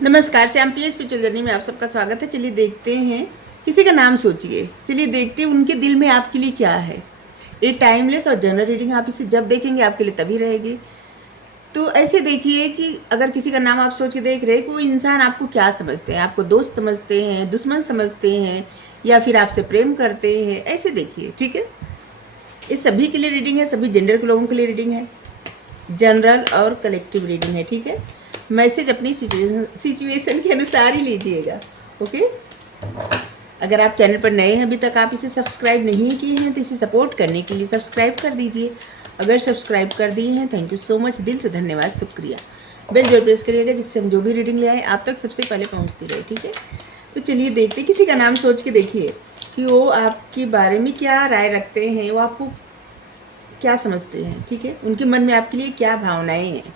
नमस्कार, श्याम प्रिय spiritual journey में आप सबका स्वागत है। चलिए देखते हैं, किसी का नाम सोचिए। चलिए देखते हैं उनके दिल में आपके लिए क्या है। ये टाइमलेस और जनरल रीडिंग, आप इसे जब देखेंगे आपके लिए तभी रहेगी। तो ऐसे देखिए कि अगर किसी का नाम आप सोच के देख रहे हैं, कोई इंसान आपको क्या समझते हैं, आपको दोस्त समझते हैं, दुश्मन समझते हैं, या फिर आपसे प्रेम करते हैं, ऐसे देखिए। ठीक है, ये सभी के लिए रीडिंग है, सभी जेंडर के लोगों के लिए रीडिंग है, जनरल और कलेक्टिव रीडिंग है। ठीक है, मैसेज अपनी सिचुएशन के अनुसार ही लीजिएगा। ओके, अगर आप चैनल पर नए हैं, अभी तक आप इसे सब्सक्राइब नहीं किए हैं, तो इसे सपोर्ट करने के लिए सब्सक्राइब कर दीजिए। अगर सब्सक्राइब कर दिए हैं, थैंक यू सो मच, दिल से धन्यवाद, शुक्रिया। बेल जरूर प्रेस करिएगा, जिससे हम जो भी रीडिंग ले आए आप तक सबसे पहले पहुंचती रहे। ठीक है, तो चलिए देखते, किसी का नाम सोच के देखिए कि वो आपके बारे में क्या राय रखते हैं, वो आपको क्या समझते हैं। ठीक है, उनके मन में आपके लिए क्या भावनाएं हैं।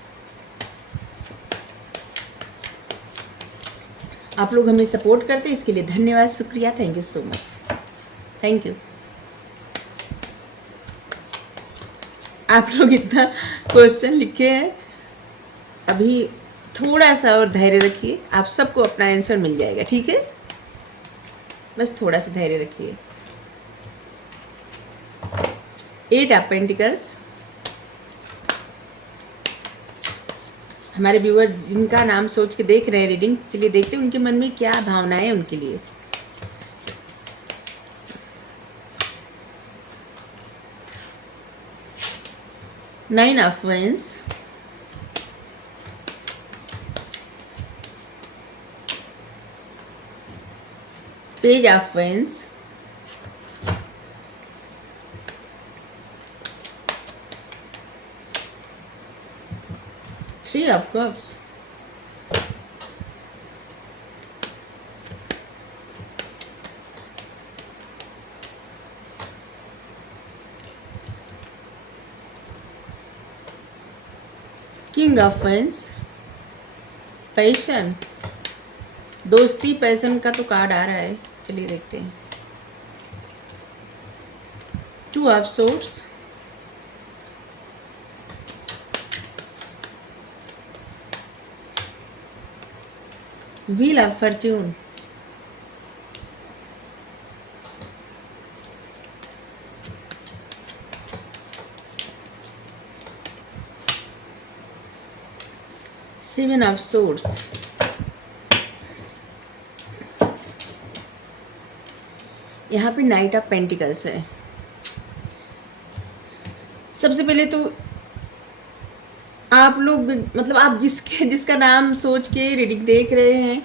आप लोग हमें सपोर्ट करते हैं, इसके लिए धन्यवाद, शुक्रिया, thank you so much, thank you. आप लोग इतना क्वेश्चन लिखे हैं, अभी थोड़ा सा और धैर्य रखिए, आप सबको अपना आंसर मिल जाएगा। ठीक है, बस थोड़ा सा धैर्य रखिए। 8 ऑफ पेंटिकल्स, हमारे व्यूअर जिनका नाम सोच के देख रहे हैं रीडिंग, चलिए देखते हैं उनके मन में क्या भावनाएं हैं उनके लिए। Nine of wands, page of wands, three of cups, king of wands, passion, दोस्ती पैशन का तो कार्ड आ रहा है, चलिए देखते हैं। Two of swords, wheel of fortune, seven of swords, यहाँ पे नाइट ऑफ पेंटिकल्स है। सबसे पहले तो आप लोग, मतलब आप जिसका नाम सोच के रीडिंग देख रहे हैं,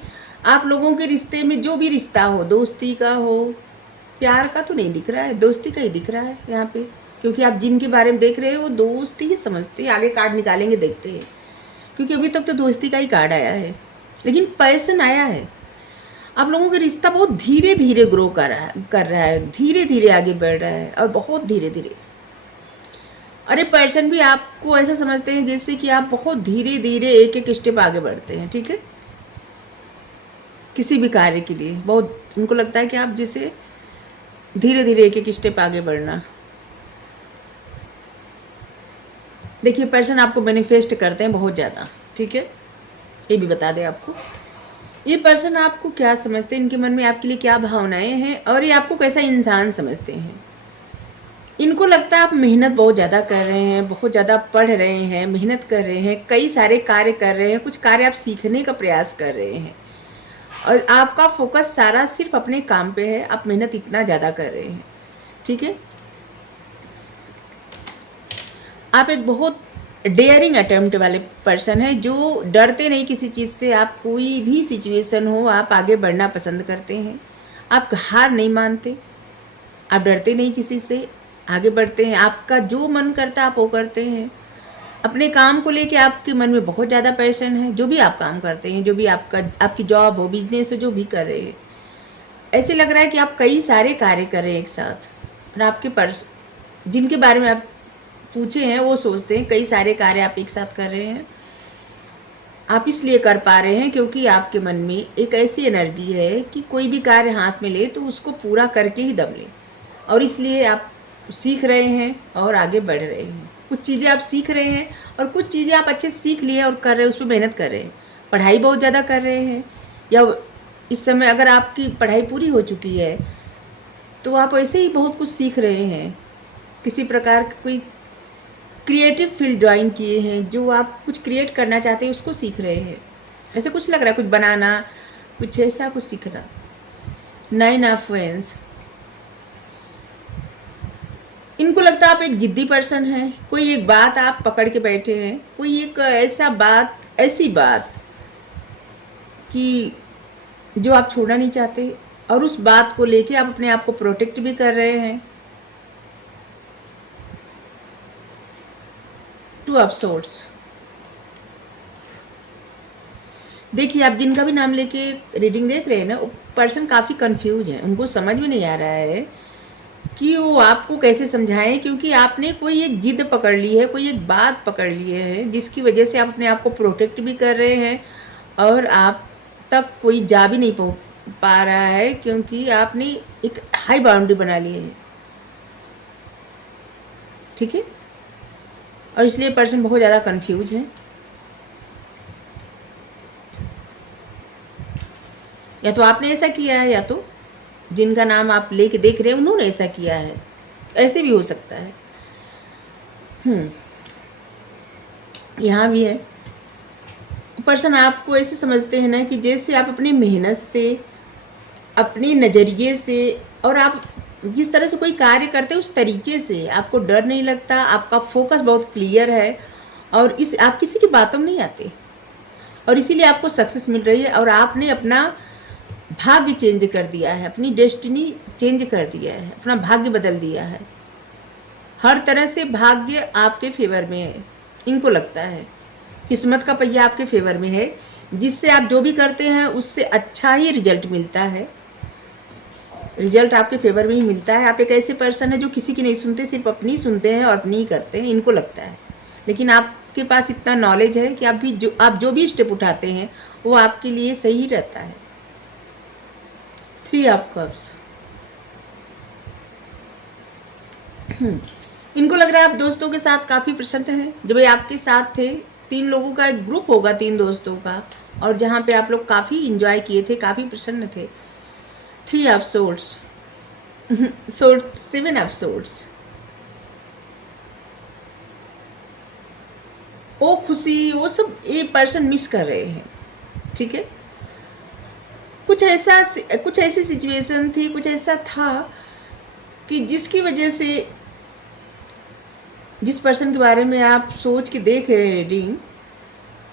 आप लोगों के रिश्ते में जो भी रिश्ता हो, दोस्ती का हो, प्यार का तो नहीं दिख रहा है, दोस्ती का ही दिख रहा है यहाँ पे, क्योंकि आप जिनके बारे में देख रहे हो वो दोस्ती ही समझते हैं। आगे कार्ड निकालेंगे, देखते हैं, क्योंकि अभी तक तो दोस्ती का ही कार्ड आया है, लेकिन पैशन आया है। आप लोगों का रिश्ता बहुत धीरे धीरे ग्रो कर रहा है, धीरे धीरे आगे बढ़ रहा है, और बहुत धीरे धीरे। अरे पर्सन भी आपको ऐसा समझते हैं जैसे कि आप बहुत धीरे धीरे एक एक स्टेप आगे बढ़ते हैं। ठीक है, किसी भी कार्य के लिए बहुत उनको लगता है कि आप जैसे धीरे धीरे एक एक स्टेप आगे बढ़ना। देखिए, पर्सन आपको मैनिफेस्ट करते हैं बहुत ज़्यादा। ठीक है, ये भी बता दें आपको, ये पर्सन आपको क्या समझते हैं, इनके मन में आपके लिए क्या भावनाएं हैं, और ये आपको कैसा इंसान समझते हैं। इनको लगता है आप मेहनत बहुत ज़्यादा कर रहे हैं, बहुत ज़्यादा पढ़ रहे हैं, मेहनत कर रहे हैं, कई सारे कार्य कर रहे हैं, कुछ कार्य आप सीखने का प्रयास कर रहे हैं, और आपका फोकस सारा सिर्फ अपने काम पे है, आप मेहनत इतना ज़्यादा कर रहे हैं। ठीक है, आप एक बहुत डेयरिंग अटेम्प्ट वाले पर्सन है, जो डरते नहीं किसी चीज़ से। आप कोई भी सिचुएशन हो, आप आगे बढ़ना पसंद करते हैं, आप हार नहीं मानते, आप डरते नहीं किसी से, आगे बढ़ते हैं। आपका जो मन करता है आप वो करते हैं। अपने काम को लेके आपके मन में बहुत ज़्यादा पैशन है, जो भी आप काम करते हैं, जो भी आपकी जॉब हो, बिजनेस हो, जो भी कर रहे हैं, ऐसे लग रहा है कि आप कई सारे कार्य कर रहे हैं एक साथ, और आपके जिनके बारे में आप पूछे हैं वो सोचते हैं कई सारे कार्य आप एक साथ कर रहे हैं। आप इसलिए कर पा रहे हैं क्योंकि आपके मन में एक ऐसी एनर्जी है कि कोई भी कार्य हाथ में ले तो उसको पूरा करके ही दम ले, और इसलिए आप सीख रहे हैं और आगे बढ़ रहे हैं। कुछ चीज़ें आप सीख रहे हैं और कुछ चीज़ें आप अच्छे से सीख लिए और कर रहे हैं, उस पर मेहनत कर रहे हैं, पढ़ाई बहुत ज़्यादा कर रहे हैं, या इस समय अगर आपकी पढ़ाई पूरी हो चुकी है तो आप ऐसे ही बहुत कुछ सीख रहे हैं, किसी प्रकार का कोई क्रिएटिव फील्ड ज्वाइन किए हैं, जो आप कुछ क्रिएट करना चाहते हैं उसको सीख रहे हैं, ऐसे कुछ लग रहा है, कुछ बनाना, कुछ ऐसा कुछ सीखना। 9 ऑफ वेंस, इनको लगता है आप एक जिद्दी पर्सन हैं, कोई एक बात आप पकड़ के बैठे हैं, कोई एक ऐसी बात कि जो आप छोड़ना नहीं चाहते, और उस बात को लेके आप अपने आप को प्रोटेक्ट भी कर रहे हैं। 2 ऑफ सोर्ड्स, देखिए आप जिनका भी नाम लेके रीडिंग देख रहे हैं ना, वो पर्सन काफ़ी कंफ्यूज है, उनको समझ में नहीं आ रहा है कि वो आपको कैसे समझाएं, क्योंकि आपने कोई एक जिद पकड़ ली है, कोई एक बात पकड़ ली है, जिसकी वजह से आप अपने आप को प्रोटेक्ट भी कर रहे हैं, और आप तक कोई जा भी नहीं पा रहा है, क्योंकि आपने एक हाई बाउंड्री बना ली है। ठीक है, और इसलिए पर्सन बहुत ज़्यादा कंफ्यूज है। या तो आपने ऐसा किया है, या तो जिनका नाम आप लेके देख रहे हैं उन्होंने ऐसा किया है, ऐसे भी हो सकता है। यहाँ भी है, पर्सन आपको ऐसे समझते हैं ना कि जैसे आप अपनी मेहनत से, अपने नज़रिए से, और आप जिस तरह से कोई कार्य करते हैं उस तरीके से आपको डर नहीं लगता, आपका फोकस बहुत क्लियर है, और आप किसी की बातों में नहीं आते, और इसीलिए आपको सक्सेस मिल रही है, और आपने अपना भाग्य चेंज कर दिया है, अपनी डेस्टिनी चेंज कर दिया है, अपना भाग्य बदल दिया है। हर तरह से भाग्य आपके फेवर में है, इनको लगता है किस्मत का पहिया आपके फेवर में है, जिससे आप जो भी करते हैं उससे अच्छा ही रिजल्ट मिलता है, रिजल्ट आपके फेवर में ही मिलता है। आप एक ऐसे पर्सन है जो किसी की नहीं सुनते, सिर्फ अपनी सुनते हैं और अपनी ही करते हैं, इनको लगता है। लेकिन आपके पास इतना नॉलेज है कि आप जो भी स्टेप उठाते हैं वो आपके लिए सही रहता है। 3 ऑफ कप्स, इनको लग रहा है आप दोस्तों के साथ काफ़ी प्रसन्न हैं। जब ये आपके साथ थे, 3 लोगों का एक ग्रुप होगा, 3 दोस्तों का, और जहाँ पे आप लोग काफ़ी इंजॉय किए थे, काफ़ी प्रसन्न थे। 3 ऑफ सोर्ड्स, 7 ऑफ सोर्ड्स, वो खुशी, वो सब ये पर्सन मिस कर रहे हैं। ठीक है, कुछ ऐसी सिचुएशन थी, कुछ ऐसा था कि जिसकी वजह से जिस पर्सन के बारे में आप सोच के देख रहे हैं रीडिंग,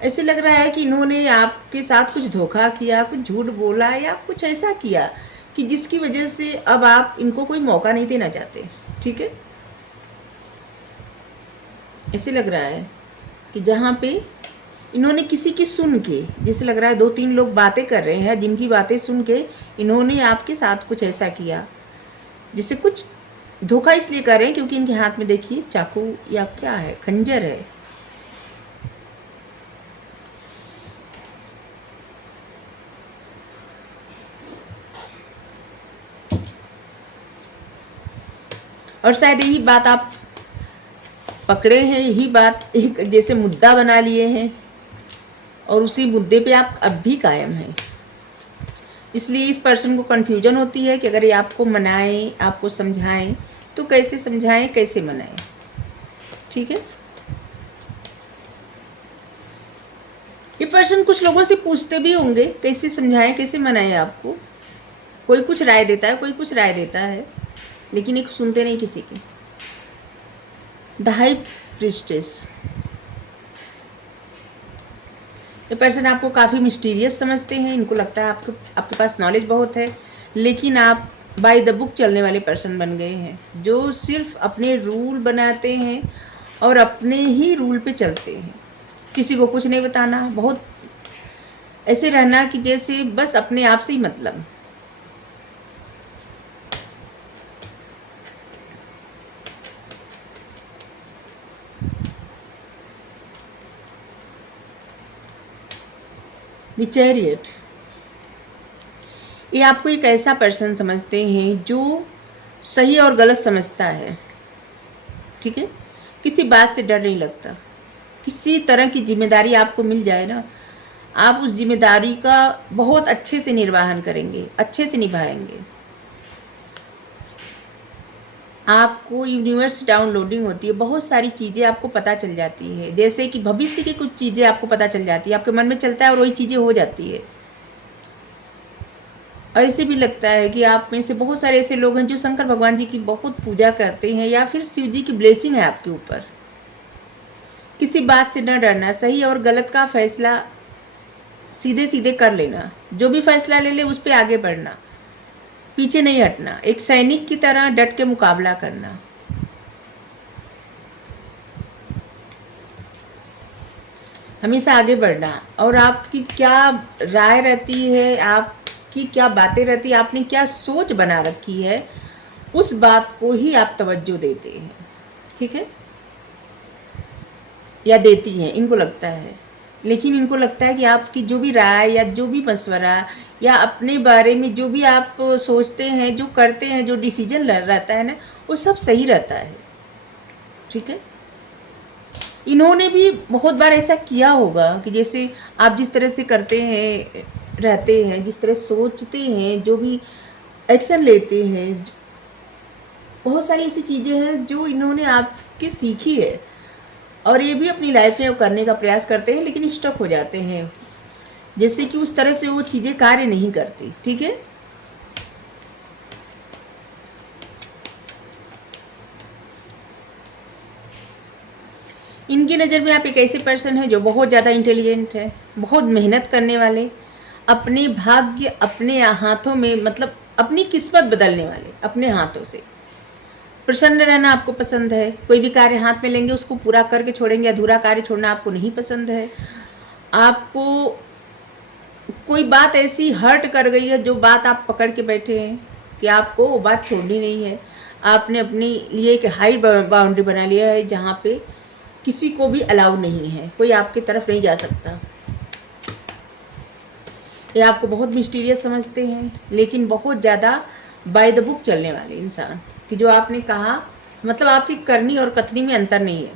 ऐसे लग रहा है कि इन्होंने आपके साथ कुछ धोखा किया, कुछ झूठ बोला, या कुछ ऐसा किया कि जिसकी वजह से अब आप इनको कोई मौका नहीं देना चाहते। ठीक है, ऐसे लग रहा है कि जहाँ पे इन्होंने किसी की सुन के, जैसे लग रहा है 2-3 लोग बातें कर रहे हैं, जिनकी बातें सुन के इन्होंने आपके साथ कुछ ऐसा किया, जिससे कुछ धोखा इसलिए कर रहे हैं क्योंकि इनके हाथ में देखिए चाकू या क्या है, खंजर है। और शायद यही बात आप पकड़े हैं, यही बात एक जैसे मुद्दा बना लिए हैं, और उसी मुद्दे पे आप अब भी कायम हैं। इसलिए इस पर्सन को कन्फ्यूजन होती है कि अगर ये आपको मनाएं, आपको समझाएं, तो कैसे समझाएं, कैसे मनाएं। ठीक है, ये पर्सन कुछ लोगों से पूछते भी होंगे कैसे समझाएं, कैसे मनाएं आपको। कोई कुछ राय देता है, कोई कुछ राय देता है, लेकिन ये सुनते नहीं किसी की। द हाई प्रीस्टेस, ये पर्सन आपको काफ़ी मिस्टीरियस समझते हैं, इनको लगता है आपके पास नॉलेज बहुत है, लेकिन आप बाय द बुक चलने वाले पर्सन बन गए हैं, जो सिर्फ अपने रूल बनाते हैं और अपने ही रूल पे चलते हैं, किसी को कुछ नहीं बताना, बहुत ऐसे रहना कि जैसे बस अपने आप से ही मतलब। द चैरियट, ये आपको एक ऐसा पर्सन समझते हैं जो सही और गलत समझता है। ठीक है, किसी बात से डर नहीं लगता, किसी तरह की जिम्मेदारी आपको मिल जाए ना, आप उस जिम्मेदारी का बहुत अच्छे से निर्वहन करेंगे, अच्छे से निभाएंगे। आपको यूनिवर्स डाउनलोडिंग होती है, बहुत सारी चीज़ें आपको पता चल जाती है, जैसे कि भविष्य की कुछ चीज़ें आपको पता चल जाती है, आपके मन में चलता है और वही चीज़ें हो जाती है। और इसे भी लगता है कि आप में से बहुत सारे ऐसे लोग हैं जो शंकर भगवान जी की बहुत पूजा करते हैं, या फिर शिव जी की ब्लेसिंग है आपके ऊपर। किसी बात से न डरना, सही और गलत का फैसला सीधे सीधे कर लेना, जो भी फैसला ले ले उस पर आगे बढ़ना, पीछे नहीं हटना, एक सैनिक की तरह डट के मुकाबला करना। हमेशा आगे बढ़ना। और आपकी क्या राय रहती है, आपकी क्या बातें रहती है, आपने क्या सोच बना रखी है, उस बात को ही आप तवज्जो देते हैं, ठीक है, या देती हैं, इनको लगता है। लेकिन इनको लगता है कि आपकी जो भी राय या जो भी मशवरा या अपने बारे में जो भी आप सोचते हैं, जो करते हैं, जो डिसीजन रहता है ना, वो सब सही रहता है, ठीक है। इन्होंने भी बहुत बार ऐसा किया होगा कि जैसे आप जिस तरह से करते हैं, रहते हैं, जिस तरह सोचते हैं, जो भी एक्शन लेते हैं, बहुत सारी ऐसी चीज़ें हैं जो इन्होंने आपकी सीखी है, और ये भी अपनी लाइफ में करने का प्रयास करते हैं, लेकिन स्टक हो जाते हैं, जैसे कि उस तरह से वो चीज़ें कार्य नहीं करती, ठीक है। इनकी नज़र में आप एक ऐसे पर्सन हैं जो बहुत ज़्यादा इंटेलिजेंट है, बहुत मेहनत करने वाले, अपने भाग्य अपने हाथों में, मतलब अपनी किस्मत बदलने वाले अपने हाथों से। प्रसन्न रहना आपको पसंद है, कोई भी कार्य हाथ में लेंगे उसको पूरा करके छोड़ेंगे, अधूरा कार्य छोड़ना आपको नहीं पसंद है। आपको कोई बात ऐसी हर्ट कर गई है, जो बात आप पकड़ के बैठे हैं कि आपको वो बात छोड़नी नहीं है। आपने अपने लिए एक हाई बाउंड्री बना लिया है, जहाँ पे किसी को भी अलाउ नहीं है, कोई आपकी तरफ नहीं जा सकता। ये आपको बहुत मिस्टीरियस समझते हैं, लेकिन बहुत ज़्यादा बाय द बुक चलने वाले इंसान, कि जो आपने कहा, मतलब आपकी करनी और कथनी में अंतर नहीं है।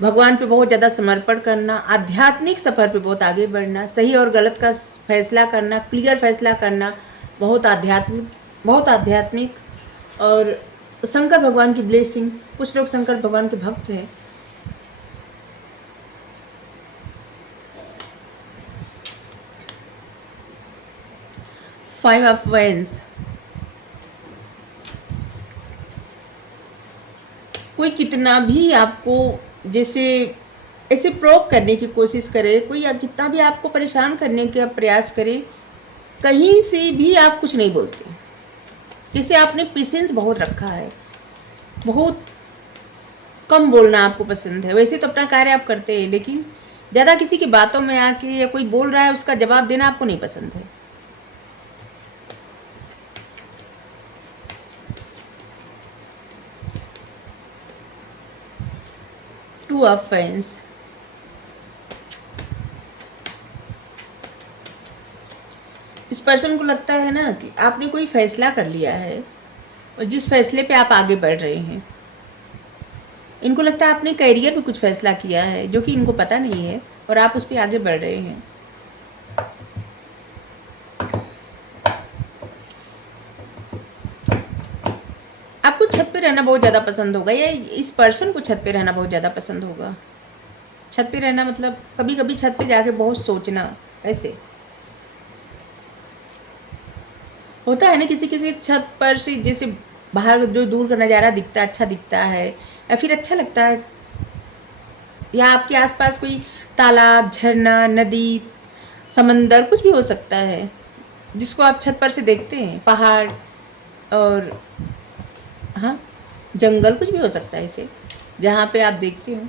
भगवान पे बहुत ज़्यादा समर्पण करना, आध्यात्मिक सफ़र पे बहुत आगे बढ़ना, सही और गलत का फैसला करना, क्लियर फैसला करना, बहुत आध्यात्मिक। और शंकर भगवान की ब्लेसिंग, कुछ लोग शंकर भगवान के भक्त हैं। फाइव ऑफ वैंड्स, कोई कितना भी आपको जैसे ऐसे प्रोक करने की कोशिश करे, कोई कितना भी आपको परेशान करने का प्रयास करे, कहीं से भी आप कुछ नहीं बोलते। जैसे आपने पेशेंस बहुत रखा है, बहुत कम बोलना आपको पसंद है। वैसे तो अपना कार्य आप करते हैं, लेकिन ज़्यादा किसी की बातों में आके या कोई बोल रहा है उसका जवाब देना आपको नहीं पसंद है। टू ऑफ वैंड्स, इस पर्सन को लगता है ना कि आपने कोई फैसला कर लिया है, और जिस फैसले पे आप आगे बढ़ रहे हैं, इनको लगता है आपने करियर में कुछ फैसला किया है जो कि इनको पता नहीं है, और आप उस पर आगे बढ़ रहे हैं। आपको छत पे रहना बहुत ज़्यादा पसंद होगा, या इस पर्सन को छत पे रहना बहुत ज़्यादा पसंद होगा। छत पे रहना मतलब कभी कभी छत पे जाके बहुत सोचना, ऐसे होता है ना। किसी किसी छत पर से जैसे बाहर जो दूर का नज़ारा दिखता है, अच्छा दिखता है, या फिर अच्छा लगता है, या आपके आसपास कोई तालाब, झरना, नदी, समंदर, कुछ भी हो सकता है जिसको आप छत पर से देखते हैं, पहाड़ और हाँ जंगल, कुछ भी हो सकता है इसे, जहाँ पे आप देखते हो।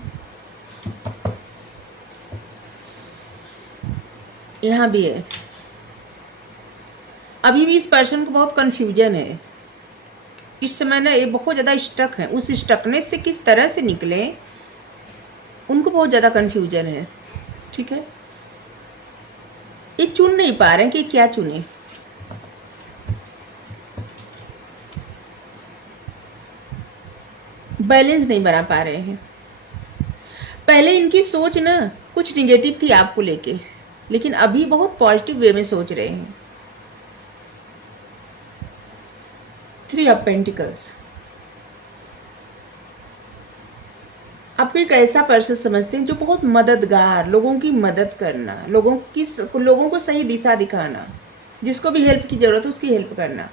यहाँ भी है। अभी भी इस पर्सन को बहुत कन्फ्यूजन है इस समय ना, ये बहुत ज़्यादा स्टक है। उस स्टकनेस से किस तरह से निकलें, उनको बहुत ज़्यादा कन्फ्यूजन है, ठीक है। ये चुन नहीं पा रहे हैं कि क्या चुने। बैलेंस नहीं बना पा रहे हैं। पहले इनकी सोच ना कुछ निगेटिव थी आपको लेके, लेकिन अभी बहुत पॉजिटिव वे में सोच रहे हैं। 3 ऑफ पेंटिकल्स, आपको एक ऐसा पर्सन समझते हैं जो बहुत मददगार, लोगों की मदद करना, लोगों को सही दिशा दिखाना, जिसको भी हेल्प की ज़रूरत है उसकी हेल्प करना,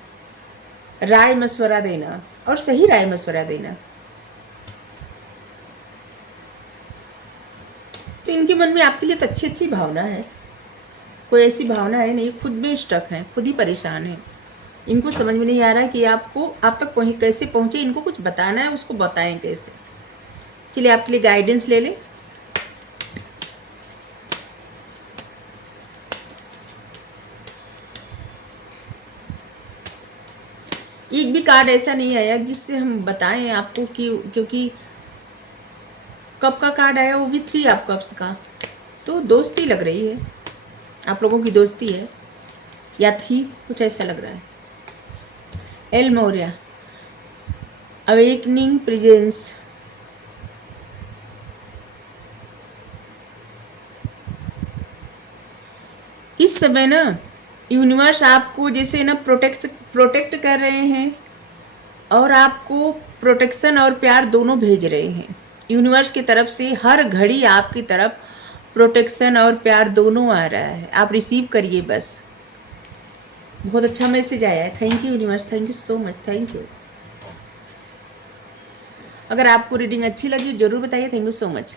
राय मशवरा देना और सही राय मशवरा देना। तो इनके मन में आपके लिए तो अच्छी अच्छी भावना है, कोई ऐसी भावना है नहीं, खुद में स्टक है, खुद ही परेशान है। इनको समझ में नहीं आ रहा है कि आपको आप तक कैसे पहुँचे, इनको कुछ बताना है, उसको बताएं कैसे। चलिए आपके लिए गाइडेंस ले लें। एक भी कार्ड ऐसा नहीं आया जिससे हम बताएं आपको कि, क्योंकि कप का कार्ड आया वो भी 3 ऑफ कप्स का, तो दोस्ती लग रही है, आप लोगों की दोस्ती है या थी, कुछ ऐसा लग रहा है। एल मोरिया, अवेकनिंग प्रेजेंस, इस समय ना यूनिवर्स आपको जैसे ना प्रोटेक्ट कर रहे हैं और आपको प्रोटेक्शन और प्यार दोनों भेज रहे हैं। यूनिवर्स की तरफ से हर घड़ी आपकी तरफ प्रोटेक्शन और प्यार दोनों आ रहा है, आप रिसीव करिए बस। बहुत अच्छा मैसेज आया है, thank you universe, thank you so much, thank you. अगर आपको रीडिंग अच्छी लगी ज़रूर बताइए, थैंक यू सो मच।